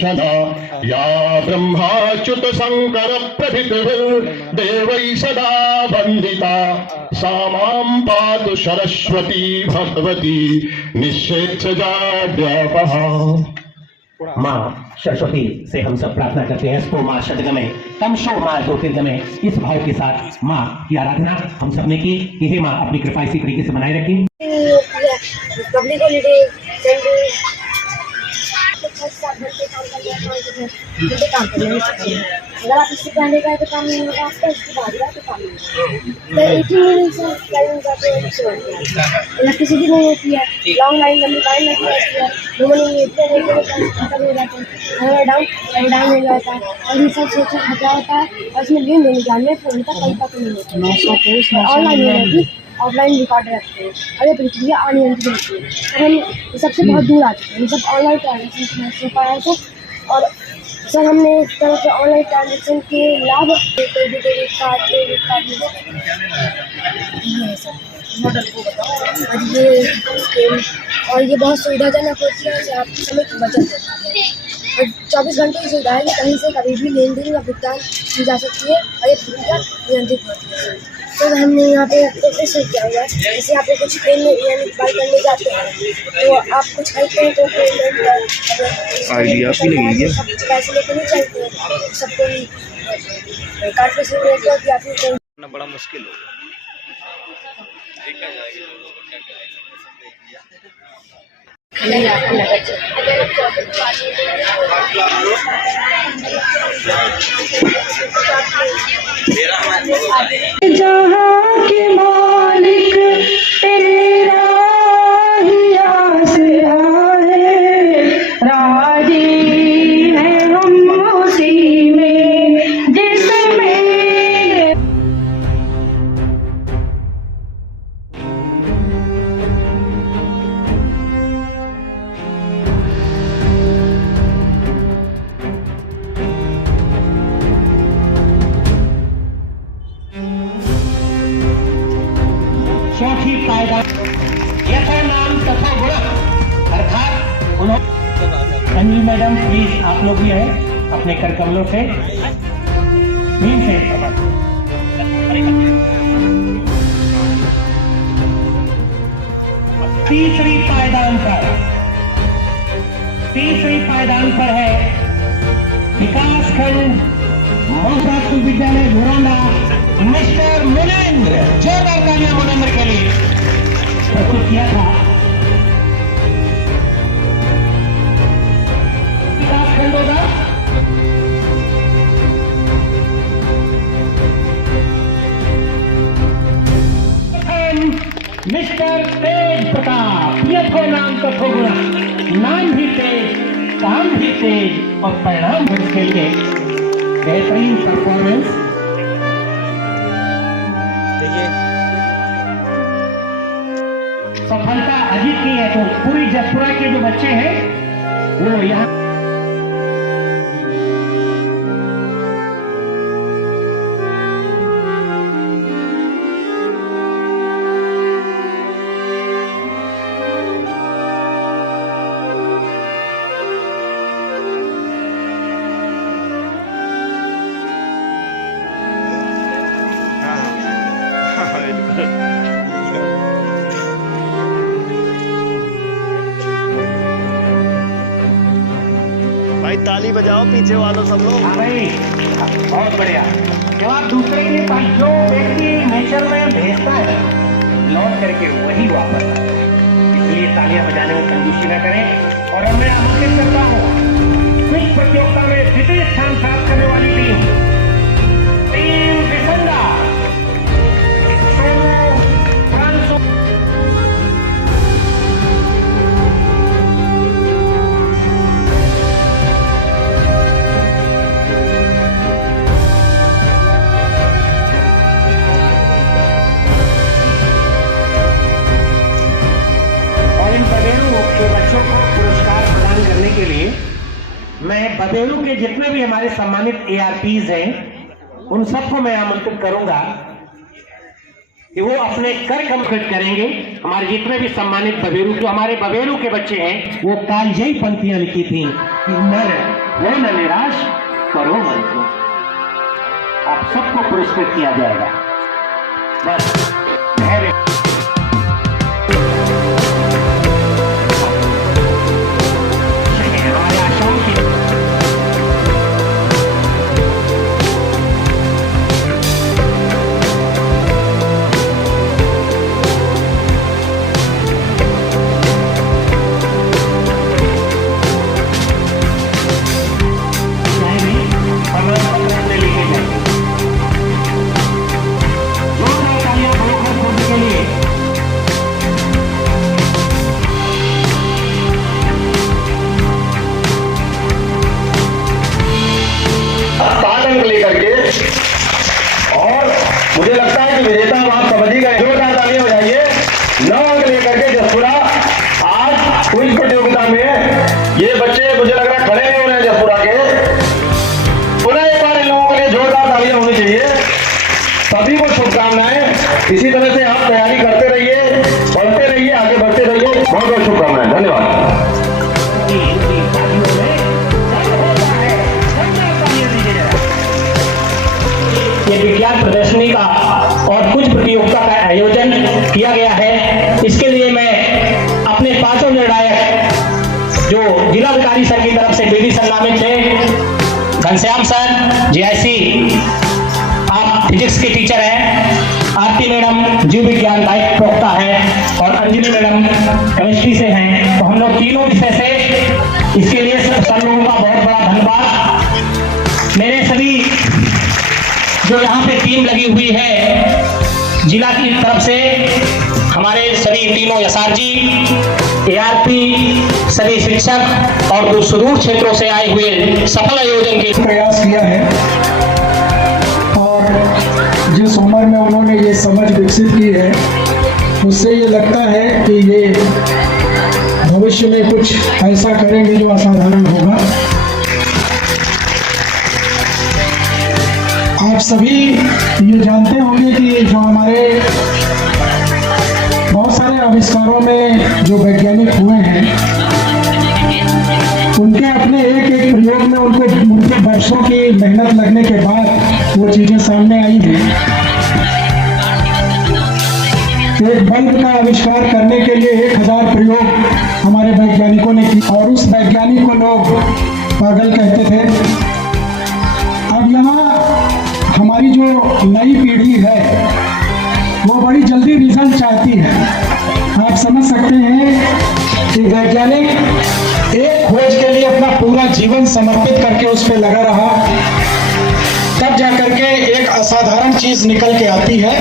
नाशना या ब्रह्माच्युत शंकर प्रभृतिर्देवैः सदा वंदिता सा मां पातु सरस्वती भगवती निःशेषजाड्यापहा। माँ सरस्वती से हम सब प्रार्थना करते हैं स्पो माँ शतगमे तमशो माँ ज्योतिर्गमे, इस भाव के साथ माँ की आराधना हम सब ने की कि हे माँ अपनी कृपा इसी तरीके से बनाए रखें। पब्लिक हॉलीडे काम करने अगर आप इससे पहले का तो काम नहीं होगा, आपका इसके बाद का तो काम नहीं होगा। इलेक्ट्रिसिटी नहीं होती है, लॉन्ग लाइन लंबी लाइन लगती है, खत्म हो जाते हैं, डाउन हो जाता है और ये सब सोचना खतरा होता है और इसमें लेन देने जानने फोन का कहीं पता नहीं होता। ऑनलाइन नहीं रहती, ऑफलाइन रिकॉर्ड रखते हैं और ये प्रक्रिया अनियंत्रित होती है। हम सबसे बहुत दूर आ चुके हैं, हम सब ऑनलाइन ट्रांजेक्शन से पाया था और सर हमने इस तरह से ऑनलाइन ट्रांजेक्शन के लाभ डेबिट कार्ड मॉडल को बताओ और ये बहुत सुविधाजनक होती है, आप समय की बचत होती है और 24 घंटे की सुविधा है कि कहीं से कभी भी लेन देन या भुगतान की जा सकती है और ये प्रक्रिया नियंत्रित होती है। तो हमने यहाँ पे ऐसे क्या हुआ है, जैसे आप कुछ यानी बाई करने जाते हैं तो आप कुछ खरीदते हैं तो पेमेंट पैसे लेके नहीं चलते हैं, सब कोई कार्ड पे शुरू रहता है कि आप बड़ा मुश्किल हो जहाँ के मालिक तेरा ही आसरा है, राजी है हम उसी में जिसमें चौथी पायदान यथा नाम तथा गुण, अर्थात उन्होंने संजीव मैडम प्लीज आप लोग भी हैं अपने कर कमलों से नींद से तीसरी पायदान पर है विकासखंड महाराष्ट्र विद्यालय घोराना मिस्टर मुनेंद्र, जोरदार तालियां मुनेंद्र के लिए प्रस्तुत किया था। विकासखंड होगा मिस्टर तेज प्रताप, यथो नाम तथो गुण, नाम भी तेज काम भी तेज और परिणाम भी इसके लिए बेहतरीन परफॉर्मेंस। सफलता अजीत की है तो पूरी जसपुरा के जो बच्चे हैं वो यहाँ भाई ताली बजाओ पीछे वालों सब लोग। हाँ भाई बहुत बढ़िया। जब आप दूसरे के पास जो व्यक्ति नेचर में भेजता है लौट करके वही वापस आता है, इसलिए तालियां बजाने में कंजूसी न करें। और अब मैं आमंत्रित करता हूँ क्विज प्रतियोगिता में द्वितीय स्थान प्राप्त करने वाली टीम बिसंदा के लिए मैं बबेरू के जितने भी हमारे सम्मानित ARPs हैं उन सबको मैं आमंत्रित करूंगा कि वो अपने कर कंप्लीट करेंगे। हमारे जितने भी सम्मानित बबेरू, जो हमारे बबेरू के बच्चे हैं वो कालजयी पंक्तियां लिखी थी कि नर हो न निराश, करो मंत्रो। आप सबको पुरस्कृत किया जाएगा, बस धैर्य। हमारे आशाओं की लेकर के, और मुझे लगता है कि विजेता आप समझ ही गए। जोरदार तालियां बजाइए। 9 अंक लेकर के जसपुरा आज क्विज प्रतियोगिता में, ये बच्चे मुझे लग रहा है खड़े नहीं हो रहे हैं जसपुरा के। पुनः एक बार इन लोगों के लिए जोरदार तालियां होनी चाहिए। सभी को शुभकामनाएं। इसी तरह से आप तैयारी करते रहिए, पढ़ते रहिए, आगे बढ़ते रहिए। बहुत बहुत शुभकामनाएं। धन्यवाद। ये विज्ञान प्रदर्शनी का और कुछ प्रतियोगिता का आयोजन किया गया है। इसके लिए मैं अपने 5 निर्णायक जो जिलाधिकारी सर की तरफ से बीडी सर नामित थे, घनश्याम सर जीआईसी, आप फिजिक्स के टीचर हैं, आरती मैडम जीव विज्ञान लाइफ प्रोक्ता है, और अंजलि मैडम केमिस्ट्री से हैं। तो हम लोग तीनों विषय से, इसके लिए सर लोगों का बहुत बड़ा धन्यवाद। मेरे सभी जो यहाँ पे टीम लगी हुई है जिला की तरफ से, हमारे सभी तीनों एसआर जी, एआरपी, सभी शिक्षक और सुदूर क्षेत्रों से आए हुए सफल आयोजन के प्रयास किया है, और जिस उम्र में उन्होंने ये समझ विकसित की है, उससे ये लगता है कि ये भविष्य में कुछ ऐसा करेंगे जो असाधारण होगा। आप सभी ये जानते होंगे कि जो हमारे बहुत सारे आविष्कारों में जो वैज्ञानिक हुए हैं, उनके अपने एक एक प्रयोग में उनके वर्षों की मेहनत लगने के बाद वो चीजें सामने आई हैं। एक बल्ब का आविष्कार करने के लिए 1000 प्रयोग हमारे वैज्ञानिकों ने किए, और उस वैज्ञानिक को लोग पागल कहते थे। अब यहाँ हमारी जो नई पीढ़ी है वो बड़ी जल्दी रिजल्ट चाहती है। आप समझ सकते हैं कि वैज्ञानिक एक खोज के लिए अपना पूरा जीवन समर्पित करके उस पर लगा रहा, तब जाकर के एक असाधारण चीज निकल के आती है।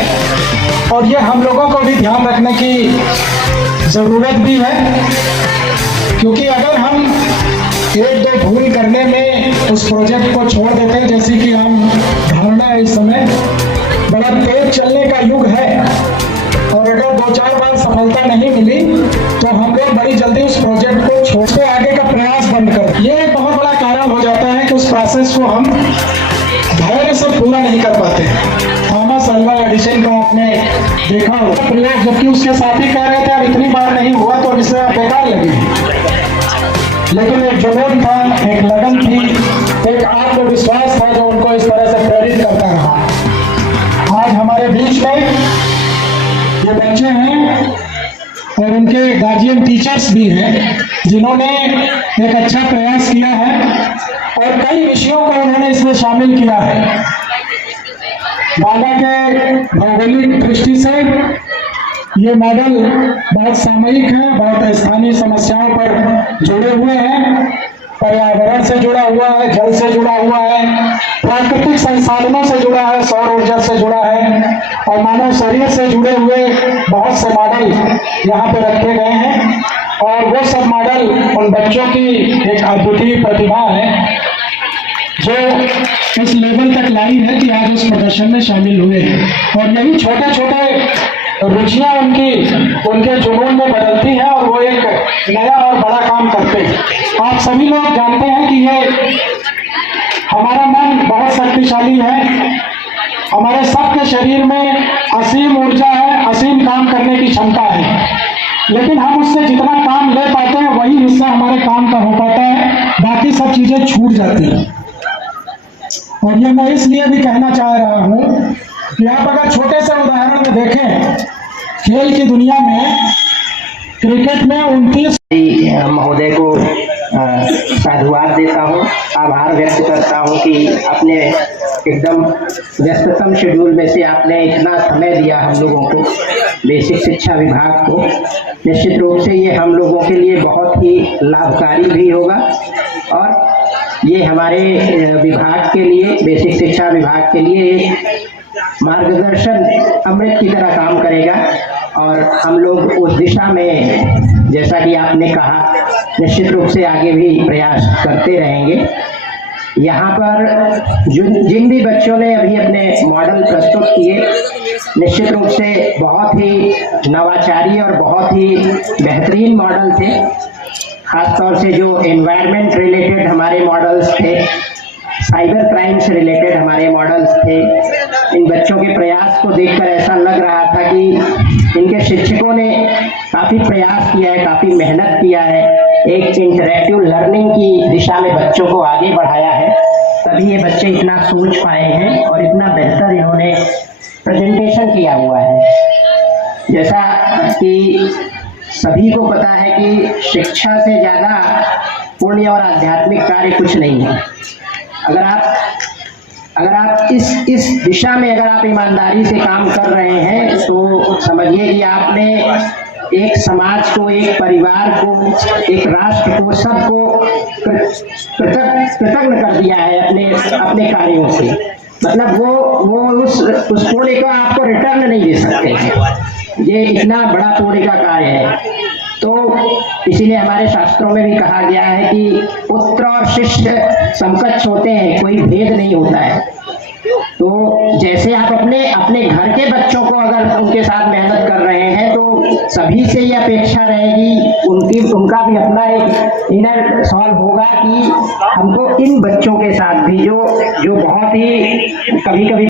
और ये हम लोगों को भी ध्यान रखने की जरूरत भी है, क्योंकि अगर हम 1-2 भूल करने में उस प्रोजेक्ट को छोड़ देते हैं, जैसे कि हम धारणा है इस समय बड़ा तेज चलने का युग है, और अगर 2-4 बार सफलता नहीं मिली तो हम लोग बड़ी जल्दी उस प्रोजेक्ट को छोड़ के आगे का प्रयास बंद कर, ये बहुत बड़ा कारण हो जाता है कि उस प्रोसेस को हम धैर्य से पूरा नहीं कर पाते। थॉमस अल्वा एडिसन को आपने देखा होगा प्रयोग, जबकि उसके साथी कह रहे थे अब इतनी बार नहीं हुआ तो इसे बेकार लगेगी, लेकिन एक जुनून था, एक लगन थी, एक आत्मविश्वास था जो उनको इस तरह से प्रेरित करता रहा। आज हमारे बीच में ये बच्चे हैं और उनके गार्जियन टीचर्स भी हैं, जिन्होंने एक अच्छा प्रयास किया है और कई विषयों को उन्होंने इसमें शामिल किया है। बाबा के भौगोलिक दृष्टि से ये मॉडल बहुत सामयिक है, बहुत स्थानीय समस्याओं पर जुड़े हुए हैं, पर्यावरण से जुड़ा हुआ है, जल से जुड़ा हुआ है, प्राकृतिक संसाधनों से जुड़ा है, सौर ऊर्जा से जुड़ा है, और मानव शरीर से जुड़े हुए बहुत से मॉडल यहाँ पे रखे गए हैं। और वो सब मॉडल उन बच्चों की एक अद्वितीय प्रतिभा है जो इस लेवल तक लाई है कि आज उस प्रदर्शन में शामिल हुए हैं। और यही छोटे छोटे रुचियां उनके जुनून में बदलती हैं और वो एक नया और बड़ा काम करते हैं। आप सभी लोग जानते हैं कि ये हमारा मन बहुत शक्तिशाली है, हमारे सबके शरीर में असीम ऊर्जा है, असीम काम करने की क्षमता है। लेकिन हम उससे जितना काम ले पाते हैं वही हिस्सा हमारे काम का हो पाता है, बाकी सब चीजें छूट जाती हैं। और ये मैं इसलिए भी कहना चाह रहा हूँ कि आप अगर छोटे से उदाहरण में देखें, खेल की दुनिया में क्रिकेट में 29 महोदय को साधुवाद देता हूँ, आभार व्यक्त करता हूँ कि अपने एकदम व्यस्ततम शेड्यूल में से आपने इतना समय दिया हम लोगों को, बेसिक शिक्षा विभाग को। निश्चित रूप से ये हम लोगों के लिए बहुत ही लाभकारी भी होगा और ये हमारे विभाग के लिए, बेसिक शिक्षा विभाग के लिए एक मार्गदर्शन अमृत की तरह काम करेगा और हम लोग उस दिशा में, जैसा कि आपने कहा, निश्चित रूप से आगे भी प्रयास करते रहेंगे। यहाँ पर जिन भी बच्चों ने अभी अपने मॉडल प्रस्तुत किए, निश्चित रूप से बहुत ही नवाचारी और बहुत ही बेहतरीन मॉडल थे। खासतौर से जो एनवायरनमेंट रिलेटेड हमारे मॉडल्स थे, साइबर क्राइम से रिलेटेड हमारे मॉडल्स थे। इन बच्चों के प्रयास को देखकर ऐसा लग रहा था कि इनके शिक्षकों ने काफ़ी प्रयास किया है, काफ़ी मेहनत किया है, एक इंटरैक्टिव लर्निंग की दिशा में बच्चों को आगे बढ़ाया है, तभी ये बच्चे इतना सोच पाए हैं और इतना बेहतर इन्होंने प्रेजेंटेशन किया हुआ है। जैसा कि सभी को पता है कि शिक्षा से ज़्यादा पुण्य और आध्यात्मिक कार्य कुछ नहीं है। अगर आप इस दिशा में अगर आप ईमानदारी से काम कर रहे हैं तो समझिए कि आपने एक समाज को, एक परिवार को, एक राष्ट्र को, सबको कृतज्ञ कर दिया है अपने कार्यों से। मतलब वो उस पुण्य का आपको रिटर्न नहीं दे सकते हैं। ये इतना बड़ा पुण्य का कार्य है। तो इसीलिए हमारे शास्त्रों में भी कहा गया है कि पुत्र और शिष्य समकक्ष होते हैं, कोई भेद नहीं होता है। तो जैसे आप अपने घर के बच्चों को अगर उनके साथ मेहनत कर रहे हैं तो सभी से ये अपेक्षा रहेगी, उनका भी अपना एक इनर सॉल्व होगा कि हमको इन बच्चों के साथ भी जो बहुत ही कभी-कभी